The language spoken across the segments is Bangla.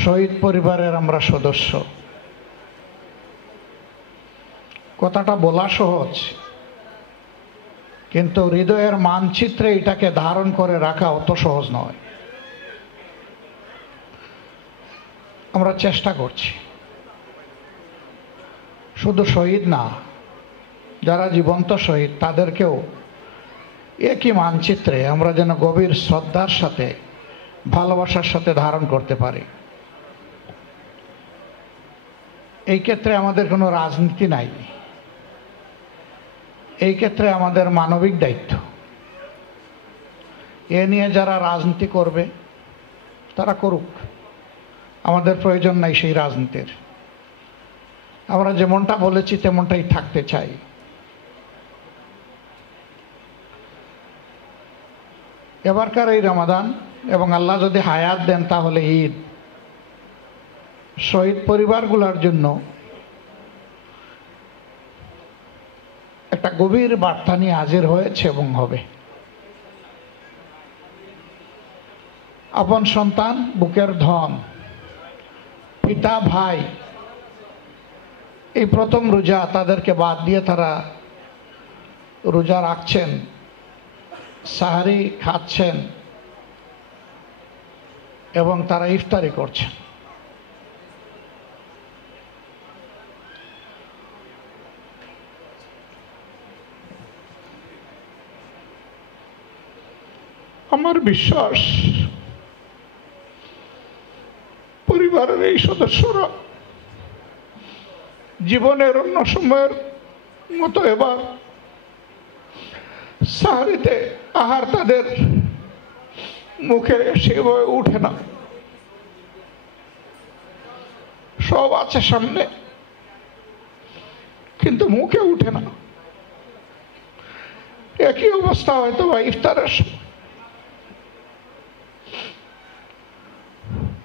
শহীদ পরিবারের আমরা সদস্য। কথাটা বলা সহজ, কিন্তু হৃদয়ের মানচিত্রে এটাকে ধারণ করে রাখা অত সহজ নয়। আমরা চেষ্টা করছি, শুধু শহীদ না, যারা জীবন্ত শহীদ তাদেরকেও একই মানচিত্রে আমরা যেন গভীর শ্রদ্ধার সাথে, ভালোবাসার সাথে ধারণ করতে পারি। এই ক্ষেত্রে আমাদের কোনো রাজনীতি নাই, এই ক্ষেত্রে আমাদের মানবিক দায়িত্ব। এ নিয়ে যারা রাজনীতি করবে তারা করুক, আমাদের প্রয়োজন নাই সেই রাজনীতির। আমরা যেমনটা বলেছি তেমনটাই থাকতে চাই। এবারকার এই রমাদান এবং আল্লাহ যদি হায়াত দেন তাহলে ঈদ শহীদ পরিবারগুলোর জন্য একটা গভীর বার্তা নিয়ে হাজির হয়েছে এবং হবে। আপন সন্তান, বুকের ধন, পিতা, ভাই, এই প্রথম রোজা তাদেরকে বাদ দিয়ে তারা রোজা রাখছেন, সাহারি খাচ্ছেন এবং তারা ইফতারি করছেন। আমার বিশ্বাস পরিবারের এই সদস্যরা জীবনের অন্য সময়ের মতো এবার সাহারিতে আহার তাদের মুখে সেভাবে উঠে না। সব আছে সামনে, কিন্তু মুখে উঠে না। একই অবস্থা হয়তো বা ইফতারের সময়।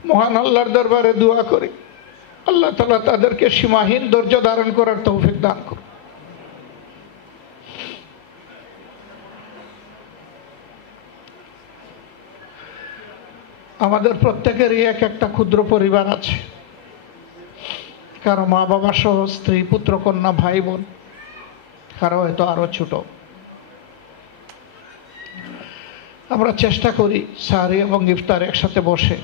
মহান আল্লাহর দরবারে দোয়া করি, আল্লাহ তাআলা তাদেরকে সীমাহীন ধৈর্য ধারণ করার তৌফিক দান করুন। আমাদের প্রত্যেকেরই এক একটা ক্ষুদ্র পরিবার আছে, কারো মা বাবা সহ স্ত্রী, পুত্র, কন্যা, ভাই বোন, কারো হয়তো আরো ছোট। আমরা চেষ্টা করি সাহারি এবং ইফতার একসাথে বসে।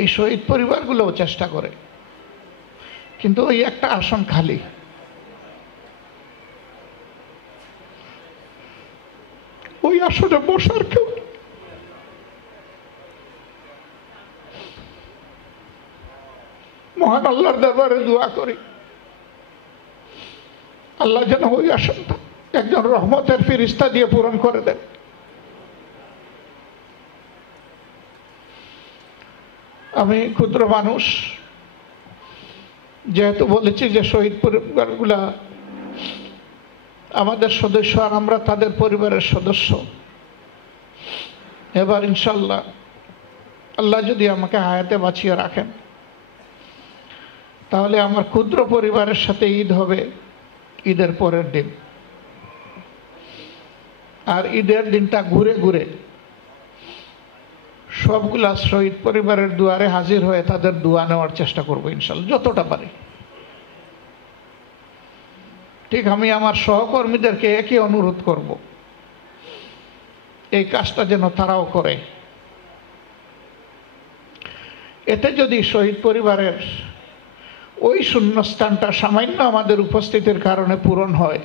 এই শহীদ পরিবারগুলোও চেষ্টা করে, কিন্তু ওই একটা আসন খালি। ওই আসনে বসার কেউ। মহান আল্লাহর দরবারে দোয়া করি, আল্লাহ যেন ওই আসনটা একজন রহমতের ফেরেশতা দিয়ে পূরণ করে দেন। আমি ক্ষুদ্র মানুষ, যেহেতু বলেছি যে শহীদ পরিবারগুলা আমাদের সদস্য আর আমরা তাদের পরিবারের সদস্য। এবার ইনশাল্লাহ আল্লাহ যদি আমাকে হায়াতে বাঁচিয়ে রাখেন তাহলে আমার ক্ষুদ্র পরিবারের সাথে ঈদ হবে ঈদের পরের দিন। আর ঈদের দিনটা ঘুরে ঘুরে সবগুলা শহীদ পরিবারের দুয়ারে হাজির হয়ে তাদের দোয়া নেওয়ার চেষ্টা করবো ইনশাল্লাহ, যতটা পারি। ঠিক আমি আমার সহকর্মীদেরকে একই অনুরোধ করব, এই কাজটা যেন তারাও করে। এতে যদি শহীদ পরিবারের ওই শূন্যস্থানটা সামান্য আমাদের উপস্থিতির কারণে পূরণ হয়,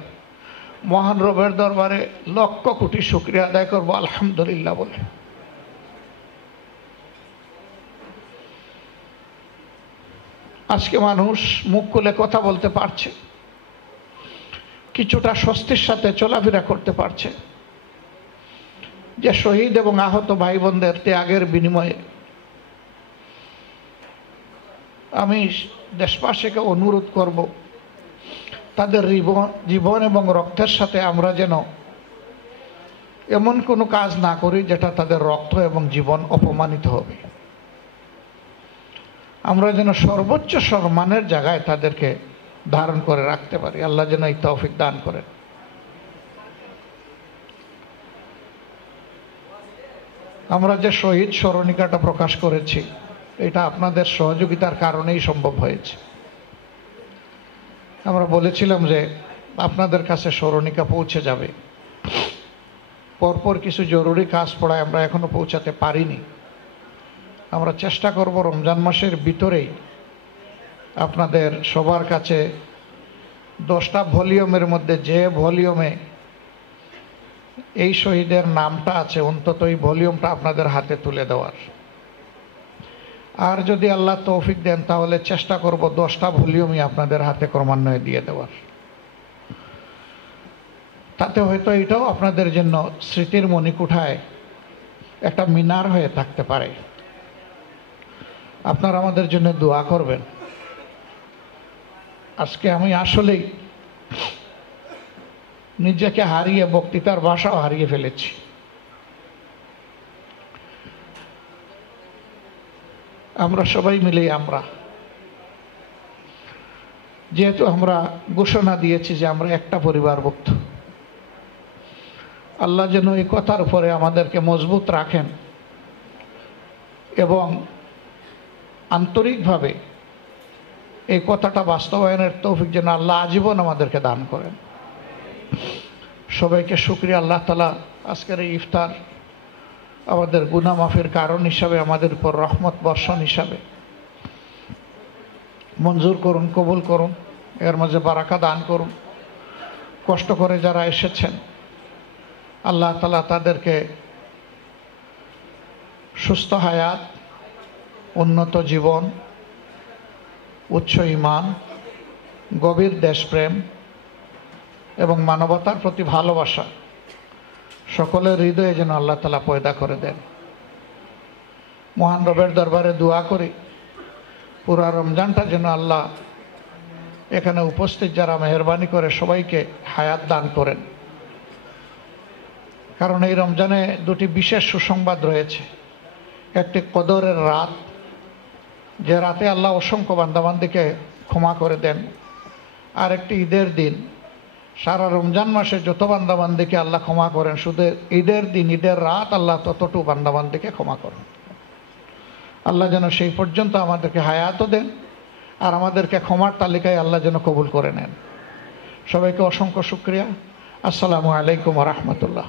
মহান রবের দরবারে লক্ষ কোটি শুকরিয়া আদায় করবো আলহামদুলিল্লাহ বলে। আজকে মানুষ মুখ খুলে কথা বলতে পারছে, কিছুটা স্বস্তির সাথে চলাফেরা করতে পারছে, যে শহীদ এবং আহত ভাই বোনদের ত্যাগের বিনিময়ে। আমি দেশবাসীকে অনুরোধ করব, তাদের জীবন এবং রক্তের সাথে আমরা যেন এমন কোনো কাজ না করি যেটা তাদের রক্ত এবং জীবন অপমানিত হবে। আমরা যেন সর্বোচ্চ সম্মানের জায়গায় তাদেরকে ধারণ করে রাখতে পারি। আল্লাহ যেন এই তৌফিক দান করেন। আমরা যে শহীদ স্মরণিকাটা প্রকাশ করেছি এটা আপনাদের সহযোগিতার কারণেই সম্ভব হয়েছে। আমরা বলেছিলাম যে আপনাদের কাছে স্মরণিকা পৌঁছে যাবে, পরপর কিছু জরুরি কাজ পড়ায় আমরা এখনো পৌঁছাতে পারিনি। আমরা চেষ্টা করব রমজান মাসের ভিতরেই আপনাদের সবার কাছে 10টা ভলিউমের মধ্যে যে ভলিউমে এই শহীদের নামটা আছে অন্তত এই ভলিউমটা আপনাদের হাতে তুলে দেওয়ার। আর যদি আল্লাহ তৌফিক দেন তাহলে চেষ্টা করব 10টা ভলিউমই আপনাদের হাতে ক্রমান্বয়ে দিয়ে দেওয়ার। তাতে হয়তো এটাও আপনাদের জন্য স্মৃতির মণিকুঠায় একটা মিনার হয়ে থাকতে পারে। আপনারা আমাদের জন্য দোয়া করবেন। আজকে আমি আসলেই নিজেকে হারিয়ে বক্তৃতার ভাষাও হারিয়ে ফেলেছি। আমরা সবাই মিলে যেহেতু আমরা ঘোষণা দিয়েছি যে আমরা একটা পরিবারভুক্ত, আল্লাহ যেন এই কথার উপরে আমাদেরকে মজবুত রাখেন এবং আন্তরিকভাবে এই কথাটা বাস্তবায়নের তৌফিক যেন আল্লাহ আজীবন আমাদেরকে দান করেন। সবাইকে শুকরিয়া। আল্লাহ তাআলা আজকের এই ইফতার আমাদের গুনাহ মাফের কারণ হিসাবে, আমাদের উপর রহমত বর্ষণ হিসাবে মঞ্জুর করুন, কবুল করুন, এর মাঝে বারাকা দান করুন। কষ্ট করে যারা এসেছেন আল্লাহ তাআলা তাদেরকে সুস্থ হায়াত, উন্নত জীবন, উচ্চ ঈমান, গভীর দেশপ্রেম এবং মানবতার প্রতি ভালোবাসা সকলের হৃদয়ে যেন আল্লাহ তাআলা পয়দা করে দেন। মহান রবের দরবারে দোয়া করি পুরা রমজানটা যেন আল্লাহ এখানে উপস্থিত যারা মেহেরবানি করে সবাইকে হায়াত দান করেন। কারণ এই রমজানে দুটি বিশেষ সুসংবাদ রয়েছে। একটি কদরের রাত, যে রাতে আল্লাহ অসংখ্য বান্দাবান্দিকে ক্ষমা করে দেন, আর একটি ঈদের দিন। সারা রমজান মাসে যত বান্দাবান্দিকে আল্লাহ ক্ষমা করেন, শুধু ঈদের দিন, ঈদের রাত আল্লাহ ততটুকু বান্দাবান্দিকে ক্ষমা করেন। আল্লাহ যেন সেই পর্যন্ত আমাদেরকে হায়াতও দেন আর আমাদেরকে ক্ষমার তালিকায় আল্লাহ যেন কবুল করে নেন। সবাইকে অসংখ্য শুকরিয়া। আসসালামু আলাইকুম ওয়া রাহমাতুল্লাহ।